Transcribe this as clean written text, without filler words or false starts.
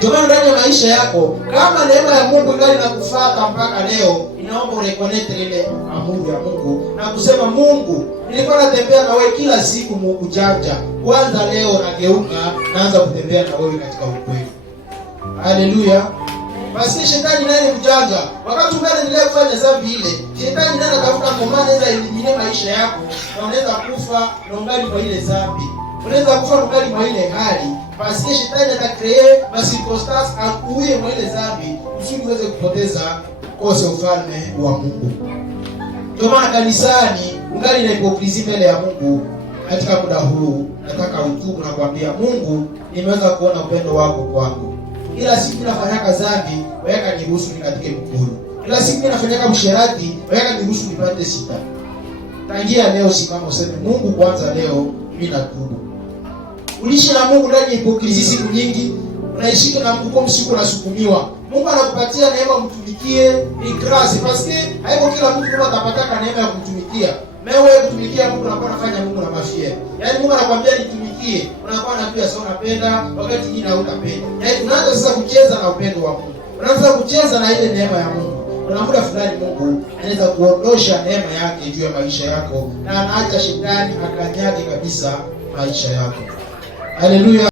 Ndio maana ndani ya maisha yako, kama neema ya Mungu ingali inakufuata mpaka leo, inaomba ureconnect ile amri ya Mungu na kusema, Mungu, nilikuwa natembea na wewe kila siku Mungu janja. Kwanza leo nageuka, naanza kutembea na wewe katika ukweli. Haleluya. Basi shetani naye mjanja. Wakati unaendelea kufanya dhambi ile, shetani naye anatafuta komanda ile elimine maisha yako. Na unaweza kufa na ungali kwa ile dhambi. Unaweza kufa na ungali kwa ile hali. Basi shetani atacreate circumstance akuue kwa ile dhambi, usije uweze kupoteza kose ufalme wa Mungu. Ndio maana kanisani ungali na hipokrisia mbele ya Mungu. Katika muda huu nataka utubu na kuambia Mungu, nimeweza kuona upendo wako kwangu. Kila siku nafanyaka dhambi, weka niruhusu nikatike mkono. Kila siku nafanyaka msherati, weka niruhusu nipate sita. Tangia leo simama useme, Mungu, kwanza leo mimi natubu. Uliishi na Mungu ndani ya hipokrisia siku nyingi, unaishi na Mungu msiku unasukumiwa. Mungu anakupatia neema mtumikie, ni grace, paske haiko kila mtu kama atapata neema ya kumtumikia. Wewe kutumikia Mungu unakuwa unafanya Mungu na mafia. Yaani Mungu anakuambia nitumikie, unakuwa unapia sio unapenda, wakati mwingine hautapenda. Yaani unaanza sasa kucheza na upendo wa Mungu. Unaanza kucheza na ile neema ya Mungu. Kuna muda fulani Mungu anaweza kuondosha neema yake juu ya maisha yako na anaacha shetani akanyage kabisa maisha yako. Haleluya.